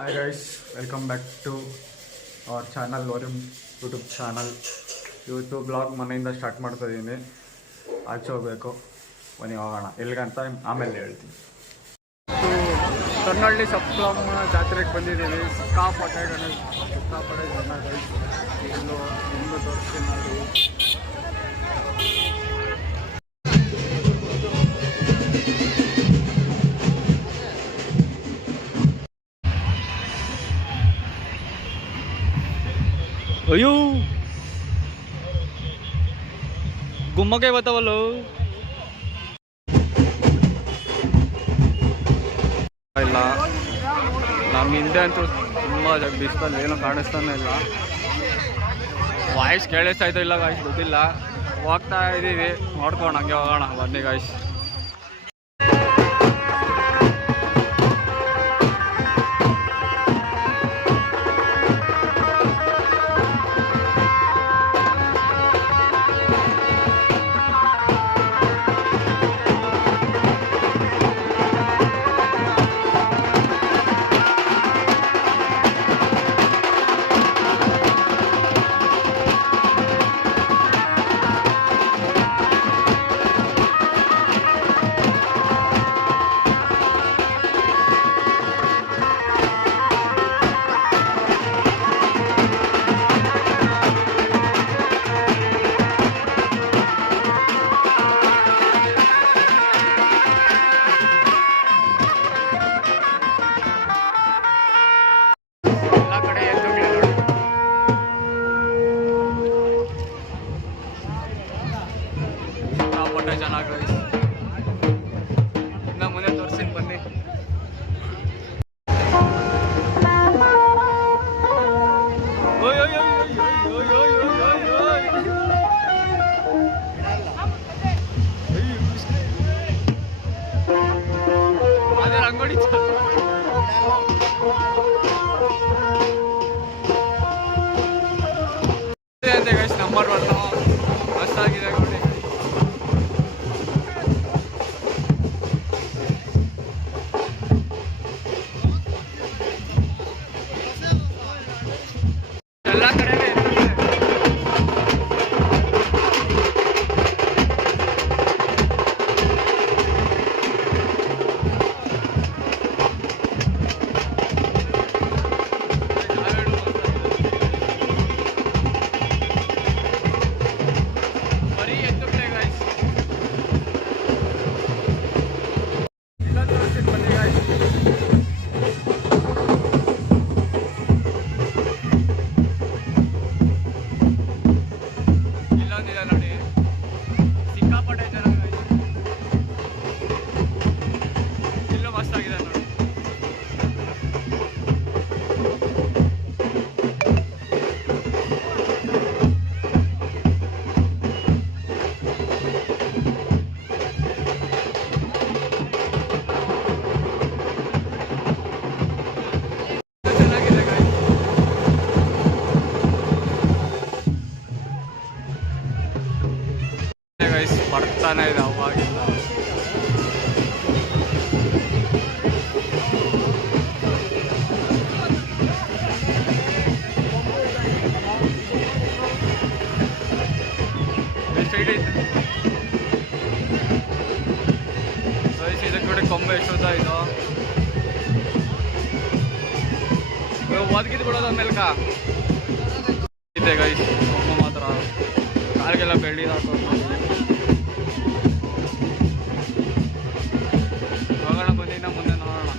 Hi guys, welcome back to our channel, Varun YouTube channel. ಇವತ್ತು blog ಮನೆಯಿಂದ start ಮಾಡ್ತಾ ಇದ್ದೀನಿ. ಆಚೆ ಹೋಗಬೇಕು, ಬನ್ನಿ ಹೋಗೋಣ. ಎಲ್ಲಿಗಂತ ಆಮೇಲೆ ಹೇಳ್ತೀನಿ. ತೊನ್ನಳ್ಳಿ ಸಪ್ಲಮ್ಮ ಜಾತ್ರೆಗೆ ಬಂದಿದ್ದೀವಿ. ಸಿಕ್ಕಾಪಟ್ಟೆ ಜನ ಗೈಸ್. ಇಲ್ಲೂ ತೋರಿಸ್ತೀನಿ ನೋಡಿ. ಅಯ್ಯೋ ಗುಮ್ಮಕ್ಕೆ ಬರ್ತಾವಲ್ಲ. ಇಲ್ಲ, ನಮ್ಮ ಹಿಂದೆ ಅಂತೂ ತುಂಬ ಬಿಸಿಲಲ್ಲಿ ಏನೋ ಕಾಣಿಸ್ತಾನೆ ಇಲ್ಲ. ವಾಯ್ಸ್ ಕೇಳಿಸ್ತಾಯ್ತು ಇಲ್ಲ ಗಾಯ್ಸ್, ಗೊತ್ತಿಲ್ಲ. ಹೋಗ್ತಾ ಇದ್ದೀವಿ, ನೋಡ್ಕೊಂಡು ಹಂಗೆ ಹೋಗೋಣ. ಬನ್ನಿ ಗಾಯ್ಸ್. ಚೆನ್ನಾಗಿ ಇನ್ನು ಮುಂದೆ ತೋರಿಸ್ತೀನಿ ಬನ್ನಿ. ಅದೇ ರಂಗೋಲಿ ನಂಬರ್ ಬರ್ತಾವ. ಮಸ್ತಾಗಿದೆ ನೋಡಿ. ಎಲ್ಲ ಕಡೆ ಬರೀ ಎತ್ತು ಕಡೆ ಗಾಯ್ಸ್. ಇನ್ನೊಂದು ತೋರಿಸ್ತೀನಿ ಬನ್ನಿ ಗಾಯ್ಸ್. ಇಲ್ಲೊಂದಿದೆ ನೋಡಿ, ಸಿಕ್ಕಾಪಟ್ಟೆ ಜನ ಗಾಯ್ಸ್. ಇಲ್ಲೂ ಮಸ್ತಾಗಿದೆ ನೋಡಿ. ಚೆನ್ನಾಗಿದೆ ಗಾಯ್ಸ್. ಗೈಸ್ ಬರ್ತಾನೆ ಇದೆ ಅವಾಗಿಂದ. ಇದಕ್ಕೆ ನೋಡಿ ಕೊಂಬೆ ಎಷ್ಟೊತ್ತ ಇದು ಒದಗಿದ್ ಬಿಡೋದು ಮೇಲ್ಕ ಇದೆ ಗೈಸ್. ಕೊಂಬ ಮಾತ್ರ ಕಾಲಿಗೆಲ್ಲ ಬೆಳ್ಳಿ ಹಾಕೋದು. ಹೋಗೋಣ ಬನ್ನಿ, ಇನ್ನು ಮುಂದೆ ನೋಡೋಣ.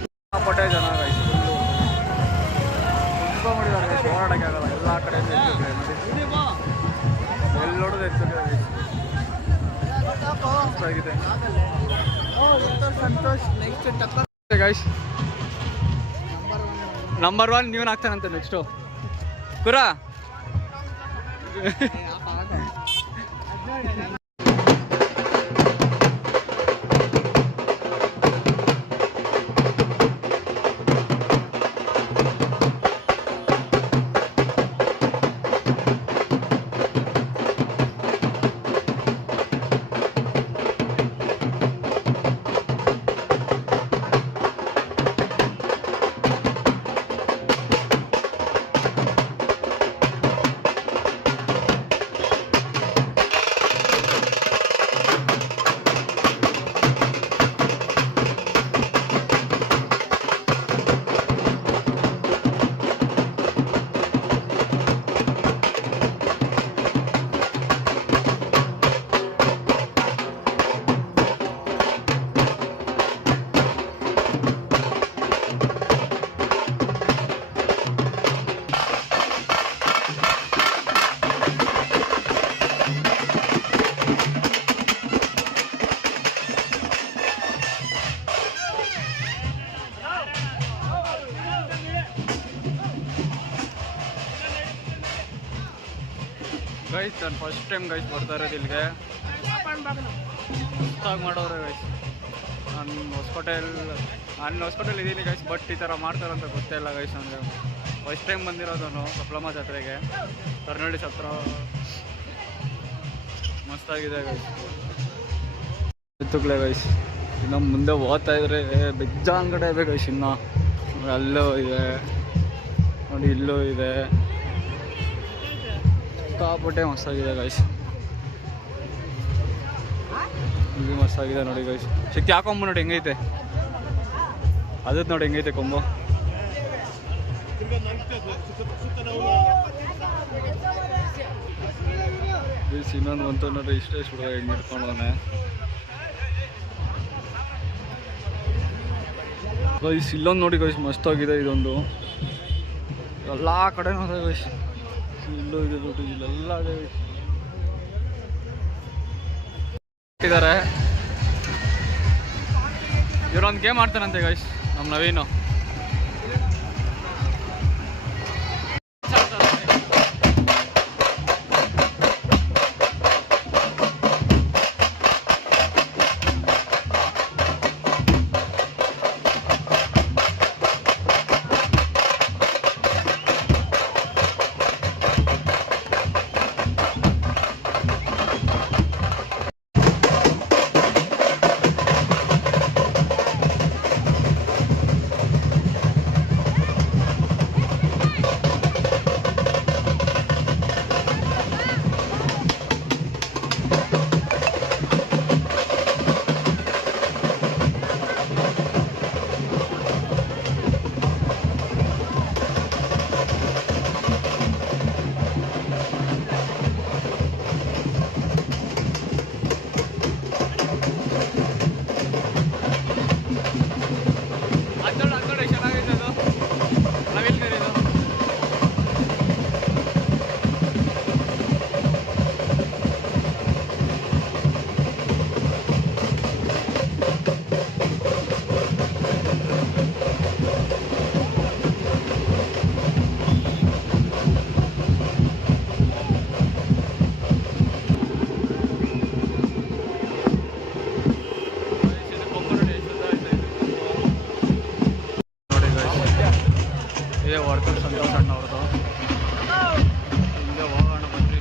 ಸಿಕ್ಕಾಪಟ್ಟೆ ಜನ ಗೈಸ್. ತುಂಬ ಮಾಡಿದ್ದಾರೆ ಗೈಸ್, ಓಡಾಡೋಕ್ಕೆ ಆಗಲ್ಲ. ಎಲ್ಲ ಕಡೆಯಿಂದ ಎತ್ತಿದ್ರೆ ನೋಡಿ, ಎಲ್ಲಿ ನೋಡೋದು ಎತ್ತಿದ್ರೆ ಗೈಸ್. ಮಸ್ತಾಗಿದೆ ಗೈಸ್. ನಂಬರ್ 1 ನೀವನ್ ಆಗ್ತಾನಂತೆ ನೆಕ್ಸ್ಟು ಪುರ. ಗೈಸ್ ನಾನು ಫಸ್ಟ್ ಟೈಮ್ ಗೈಸ್ ಬರ್ತಾ ಇರೋದು ಇಲ್ಲಿಗೆ. ಹೊಸ್ದಾಗಿ ಮಾಡೋರೆ ಗೈಸ್. ನಾನು ಹೊಸಕೋಟೆಯಲ್ಲಿ ಇದ್ದೀನಿ ಗೈಸ್, ಬಟ್ ಈ ಥರ ಮಾಡ್ತಾರಂತ ಗೊತ್ತೇ ಇಲ್ಲ ಗೈಸ್. ನನಗೆ ಫಸ್ಟ್ ಟೈಮ್ ಬಂದಿರೋದನ್ನು ಕಪ್ಲಮ್ಮ ಜಾತ್ರೆಗೆ. ಕರ್ನಾಳಿ ಸತ್ರ ಮಸ್ತಾಗಿದೆ ಗೈಸ್. ಎತ್ತುಗಳೇ ಗೈಸ್. ಇನ್ನು ಮುಂದೆ ಹೋಗ್ತಾ ಇದ್ರೆ ಬೆಜ್ಜಾನ್ ಕಡೆ ಇದೆ ಗೈಸ್. ಇನ್ನು ಅಲ್ಲೂ ಇದೆ ನೋಡಿ, ಇಲ್ಲೂ ಇದೆ. ಕಾಪಟ್ಟೆ ಮಸ್ತಾಗಿದೆ ಗೈಸ್. ಇಲ್ಲಿ ಮಸ್ತಾಗಿದೆ ನೋಡಿ ಗೈಸ್. ಶಕ್ತಿ ಹಾಕೊಂಬ ನೋಡಿ ಹೆಂಗೈತೆ, ಅದಕ್ಕೆ ನೋಡಿ ಹೆಂಗೈತೆ ಕೊಂಬು. ಇನ್ನೊಂದು ಬಂತು ನೋಡ್ರಿ, ಇಷ್ಟೇ ಸುಡುವ ಹೆಂಗೆ ಇಟ್ಕೊಂಡವನೆ ಗೈಸ್. ಇಲ್ಲೊಂದು ನೋಡಿ ಗೈಸ್, ಮಸ್ತಾಗಿದೆ ಇದೊಂದು. ಎಲ್ಲ ಕಡೆನೂ ಅದೇ ಗೈಸ್. ಇಲ್ಲೂ ಇದೆ ನೋಡಿ, ಇಲ್ಲೆಲ್ಲ ಅದೇ ಇಟ್ಟಿದ್ದಾರೆ. ಇವರೊಂದು ಗೇಮ್ ಆಡ್ತಾರಂತೆ ಗೈಸ್, ನಮ್ಮ ನವೀನು. ಇದೇ ವರ್ಕರ್ ಸಂತೋಷ್ ಅಣ್ಣವ್ರದ್ದು. ಹಿಂಗೆ ಹೋಗೋಣ ಬನ್ರಿ.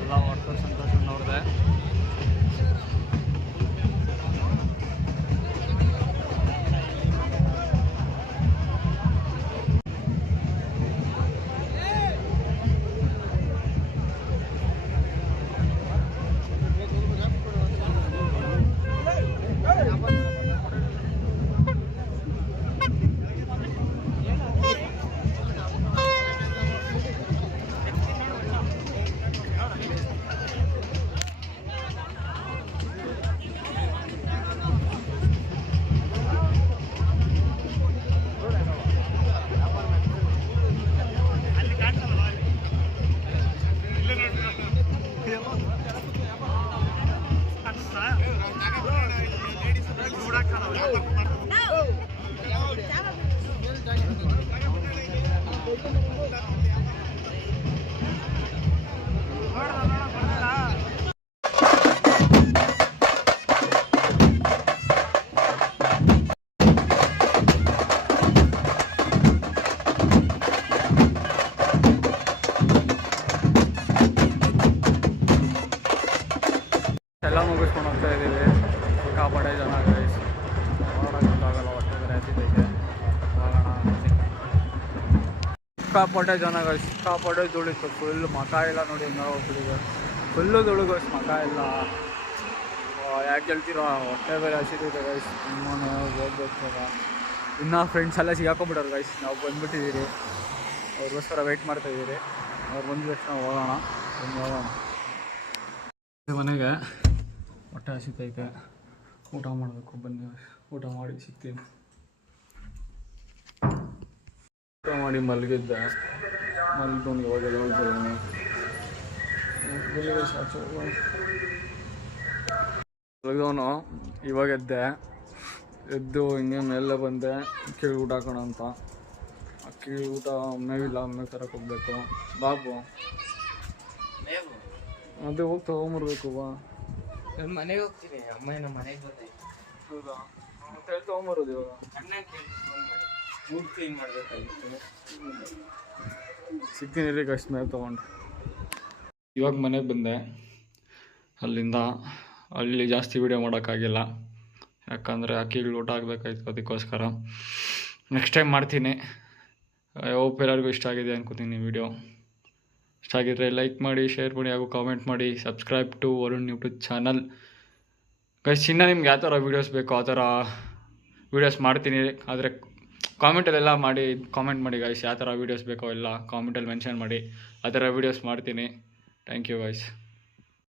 ಎಲ್ಲ ವರ್ಕರ್ ಸಂತೋಷ್ ಅಣ್ಣವ್ರದ್ದೇ. ಎಲ್ಲ ಮುಗಿಸ್ಕೊಂಡು ಹೋಗ್ತಾ ಇದ್ದೀವಿ. ಸಿಕ್ಕಾಪಟ್ಟೆ ಜನ ಗೈಸ್, ಹೊರಗೋಕ್ಕಾಗಲ್ಲ, ಹೊಟ್ಟೆ ಬೇರೆ ಹಸಿತೈತೆ. ಹೋಗೋಣ. ಸಿಕ್ಕಾಪಟ್ಟೆ ಜನ ಗೈಸ್, ಸಿಕ್ಕಾಪಟ್ಟೆ ಧೂಳಿತ್ತು. ಫುಲ್ ಮಕ ಎಲ್ಲ ನೋಡಿ ಹೆಂಗೆ ಹೋಗ್ಬಿಟ್ಟಿದೆ. ಫುಲ್ಲು ಧೂಳು ಗೈಸ್, ಮಕ ಎಲ್ಲ. ಯಾಕೆ ಹೇಳ್ತೀರೋ, ಹೊಟ್ಟೆ ಬೇರೆ ಹಸಿತೈತೆ ಗೈಸ್. ಸುಮ್ಮನೆ ಹೋಗ್ಬೇಕು. ಇನ್ನೂ ಫ್ರೆಂಡ್ಸ್ ಎಲ್ಲ ಸಿಗಾಕೊಂಬಿಟ್ಟವ್ರು ಗೈಸ್. ನಾವು ಬಂದುಬಿಟ್ಟಿದ್ದೀರಿ, ಅವ್ರಿಗೋಸ್ಕರ ವೆಯ್ಟ್ ಮಾಡ್ತಾಯಿದ್ದೀರಿ. ಅವ್ರು ಬಂದ ತಕ್ಷಣ ಹೋಗೋಣ. ಮನೆಗೆ ಹೊಟ್ಟೆ ಹಸಿತೈತೆ, ಊಟ ಮಾಡಬೇಕು. ಬನ್ನಿ, ಊಟ ಮಾಡಿ ಸಿಗ್ತೀನಿ. ಊಟ ಮಾಡಿ ಮಲಗಿದ್ದೆ. ಮಲಗಿದವನು ಇವಾಗ ಹೇಳ್ತಿದ್ದೀನಿ. ಮಲಗಿದವನು ಇವಾಗ ಎದ್ದು ಹಿಂಗೆ ಮೇಲೆ ಬಂದೆ. ಕೇಳಿ ಊಟ ಹಾಕೋಣ ಅಂತ. ಅಕ್ಕಿ ಊಟ ಮೇವಿಲ್ಲ ಮೇವು ತರಕ್ಕೆ ಹೋಗ್ಬೇಕು ಬಾಬು ಅದೇ ಹೋಗಿ ತೊಗೊಂಬರ್ಬೇಕು ಬಾ ನನ್ನ ಮನೆಗೆ ಹೋಗ್ತೀನಿ ಅಮ್ಮ ನಮ್ಮ ಮನೆಗೆ ಬಂದೆ ಹೌದಾ ಮತ್ತೆ ಎಲ್ಲಿ ತೊಗೊಂಬರೋದು ಇವಾಗ ಮೂಡ್ ಕ್ಲೀನ್ ಮಾಡಬೇಕಾಗಿತ್ತು ಸಿಗ್ತೀನಿ ಅಷ್ಟು ಮೇವು ತೊಗೊಂಡು ಇವಾಗ ಮನೆಗೆ ಬಂದೆ ಅಲ್ಲಿಂದ ಅಲ್ಲಿ ಜಾಸ್ತಿ ವೀಡಿಯೋ ಮಾಡೋಕ್ಕಾಗಿಲ್ಲ ಯಾಕಂದರೆ ಅಕ್ಕಿಗಳು ಊಟ ಆಗಬೇಕಾಯ್ತು ಅದಕ್ಕೋಸ್ಕರ ನೆಕ್ಸ್ಟ್ ಟೈಮ್ ಮಾಡ್ತೀನಿ ಹೋಪ್ ಎಲ್ಲರಿಗೂ ಇಷ್ಟ ಆಗಿದೆ ಅನ್ಕೋತೀನಿ ವೀಡಿಯೋ ಇಷ್ಟ ಆಗಿದ್ರೆ ಲೈಕ್ ಮಾಡಿ ಶೇರ್ ಮಾಡಿ ಹಾಗೂ ಕಾಮೆಂಟ್ ಮಾಡಿ subscribe to Varun YouTube channel guys ಇನ್ನು ನಿಮ್ಗೆ ಯಾವ ಥರ ವೀಡಿಯೋಸ್ ಬೇಕೋ ಆ ಥರ ವೀಡಿಯೋಸ್ ಮಾಡ್ತೀನಿ ಆದರೆ ಕಾಮೆಂಟಲ್ಲೆಲ್ಲ ಮಾಡಿ ಕಾಮೆಂಟ್ ಮಾಡಿ ಗೈಸ್ ಯಾವ ಥರ ವೀಡಿಯೋಸ್ ಬೇಕೋ ಎಲ್ಲ ಕಾಮೆಂಟಲ್ಲಿ ಮೆನ್ಷನ್ ಮಾಡಿ ಆ ಥರ ವೀಡಿಯೋಸ್ ಮಾಡ್ತೀನಿ ಥ್ಯಾಂಕ್ ಯು ಗೈಸ್